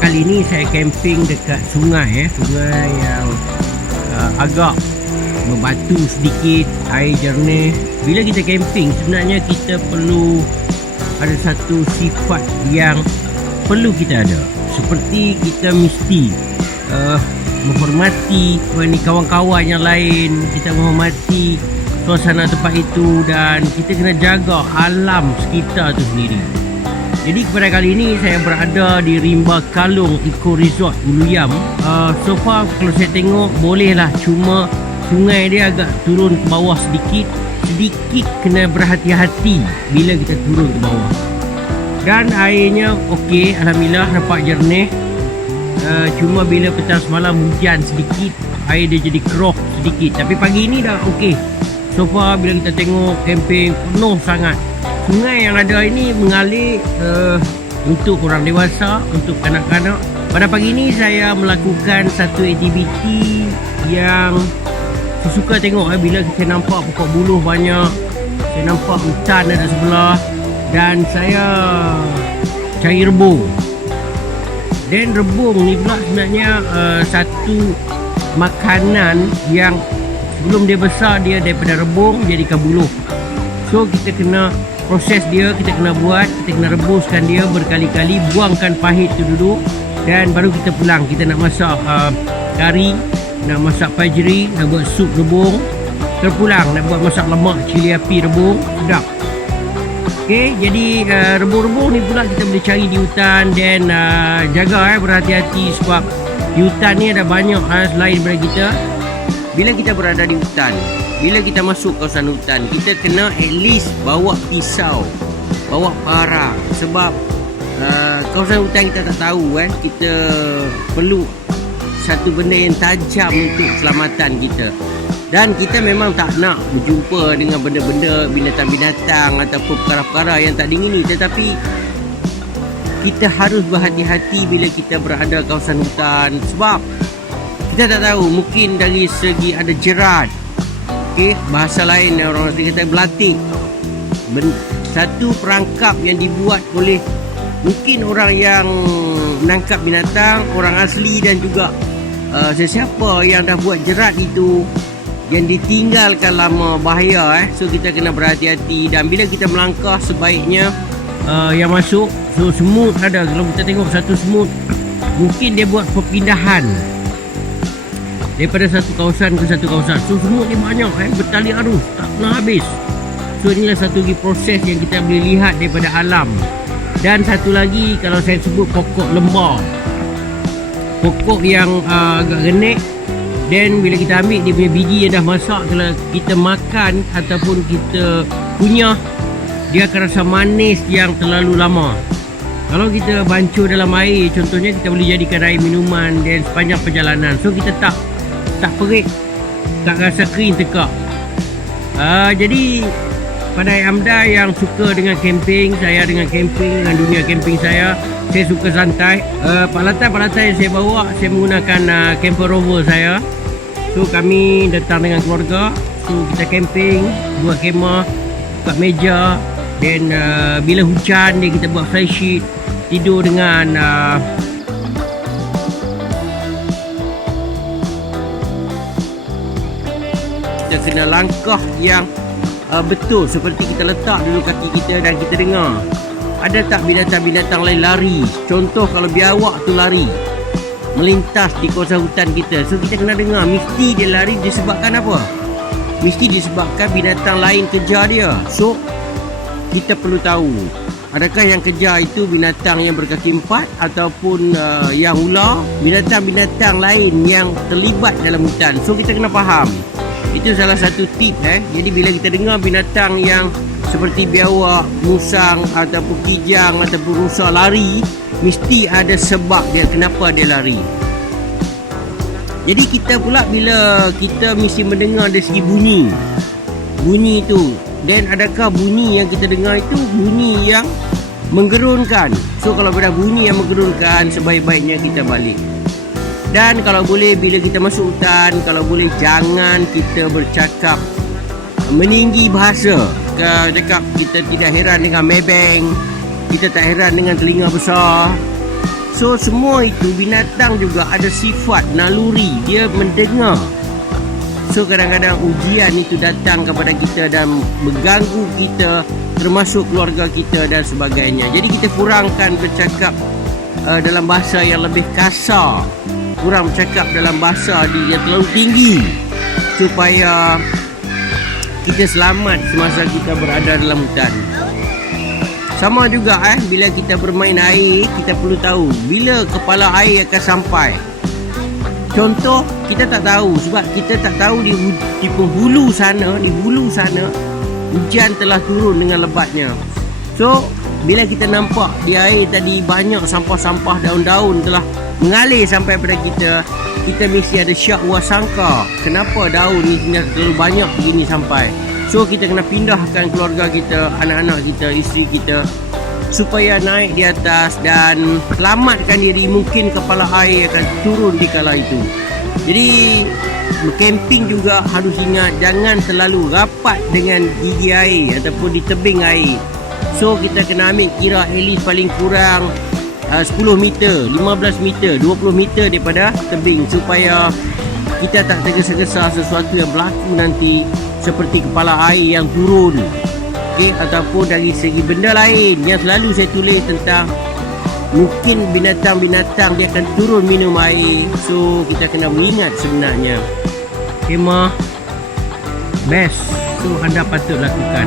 kali ini saya camping dekat sungai sungai yang agak berbatu sedikit, air jernih. Bila kita camping sebenarnya kita perlu ada satu sifat yang perlu kita ada, seperti kita mesti menghormati kawan-kawan yang lain, kita menghormati suasana tempat itu, dan kita kena jaga alam sekitar tu sendiri. Jadi kepada kali ini saya berada di Rimba Kalong Eco Resort Uluyam. So far kalau saya tengok bolehlah, cuma sungai dia agak turun ke bawah sedikit kena berhati-hati bila kita turun ke bawah. Dan airnya okey, alhamdulillah nampak jernih. Cuma bila petang semalam hujan sedikit, air dia jadi keruh sedikit. Tapi pagi ini dah okey. So far bila kita tengok camping penuh sangat. Sungai yang ada ini mengalir untuk orang dewasa, untuk kanak-kanak. Pada pagi ini saya melakukan satu aktiviti yang saya suka tengok bila saya nampak pokok buluh banyak, saya nampak hutan ada sebelah, dan saya cari rebung. Dan rebung ni pula sebenarnya satu makanan yang sebelum dia besar dia daripada rebung jadikan buluh. So kita kena proses dia, kita kena buat, kita kena rebuskan dia berkali-kali, buangkan pahit tu dulu, dan baru kita pulang. Kita nak masak kari, nak masak pajri, nak buat sup rebung, terpulang nak buat masak lemak cili api rebung, sedap. Okay, jadi rebung-rebung ni pula kita boleh cari di hutan, dan jaga berhati-hati sebab di hutan ni ada banyak selain daripada kita. Bila kita berada di hutan, bila kita masuk kawasan hutan, kita kena at least bawa pisau, bawa parang, sebab kawasan hutan kita tak tahu kita perlu satu benda yang tajam untuk keselamatan kita. Dan kita memang tak nak berjumpa dengan benda-benda, binatang-binatang ataupun perkara-perkara yang tak diingini, tetapi kita harus berhati-hati bila kita berada kawasan hutan, sebab kita tak tahu, mungkin dari segi ada jerat, okay, bahasa lain orang kata belatik, satu perangkap yang dibuat oleh mungkin orang yang menangkap binatang, orang asli, dan juga sesiapa yang dah buat jerat itu yang ditinggalkan lama, bahaya. So kita kena berhati-hati. Dan bila kita melangkah, sebaiknya yang masuk, so semut ada. Kalau kita tengok satu semut, mungkin dia buat perpindahan daripada satu kawasan ke satu kawasan. So semut ni banyak bertali arus, tak pernah habis. So inilah satu lagi proses yang kita boleh lihat daripada alam. Dan satu lagi, kalau saya sebut pokok lembar, pokok yang agak renek, dan bila kita ambil dia punya biji yang dah masak, kalau kita makan ataupun kita kunyah, dia akan rasa manis yang terlalu lama. Kalau kita bancuh dalam air, contohnya kita boleh jadikan air minuman, dan sepanjang perjalanan, so kita tak perit, tak rasa kering tekak. Jadi pada anda yang suka dengan camping, saya dengan camping, dengan dunia camping saya suka santai. Peralatan yang saya bawa, saya menggunakan camper rover saya. So kami datang dengan keluarga, so kita camping, buat kemah, buat meja, dan bila hujan dia kita buat fly sheet, tidur dengan kita kena langkah yang betul, seperti kita letak dulu kaki kita dan kita dengar ada tak binatang-binatang lain lari. Contoh kalau biawak tu lari melintas di kawasan hutan kita, so kita kena dengar, mesti dia lari disebabkan apa? Mesti disebabkan binatang lain kejar dia. So kita perlu tahu, adakah yang kejar itu binatang yang berkaki empat, ataupun yang ular, binatang-binatang lain yang terlibat dalam hutan. So kita kena faham. Itu salah satu tip. Jadi bila kita dengar binatang yang seperti biawak, musang ataupun kijang ataupun rusa lari, mesti ada sebab dia kenapa dia lari. Jadi kita pula bila kita mesti mendengar dari segi bunyi itu, dan adakah bunyi yang kita dengar itu bunyi yang menggerunkan. So kalau ada bunyi yang menggerunkan, sebaik-baiknya kita balik. Dan kalau boleh bila kita masuk hutan, kalau boleh jangan kita bercakap meninggi bahasa. Cakap kita tidak heran dengan maybank, kita tak heran dengan telinga besar, So semua itu binatang juga ada sifat naluri, dia mendengar. So kadang-kadang ujian itu datang kepada kita dan mengganggu kita, termasuk keluarga kita dan sebagainya. Jadi kita kurangkan bercakap dalam bahasa yang lebih kasar, kurang bercakap dalam bahasa yang terlalu tinggi, supaya kita selamat semasa kita berada dalam hutan. Sama juga bila kita bermain air, kita perlu tahu bila kepala air akan sampai. Contoh, kita tak tahu sebab kita tak tahu di penghulu sana, hujan telah turun dengan lebatnya. So, bila kita nampak di air tadi banyak sampah-sampah, daun-daun telah mengalir sampai pada kita mesti ada syak wasangka. Kenapa daun ni terlalu banyak begini sampai? So, kita kena pindahkan keluarga kita, anak-anak kita, isteri kita, supaya naik di atas dan selamatkan diri. Mungkin kepala air akan turun di kala itu. Jadi berkemping juga harus ingat jangan terlalu rapat dengan gigi air ataupun di tebing air. So kita kena ambil kira at least paling kurang 10 meter, 15 meter, 20 meter daripada tebing, supaya kita tak tergesa-gesa sesuatu yang berlaku nanti, seperti kepala air yang turun. Ataupun dari segi benda lain yang selalu saya tulis tentang mungkin binatang-binatang dia akan turun minum air. So kita kena mengingat sebenarnya kemah best, so anda patut lakukan.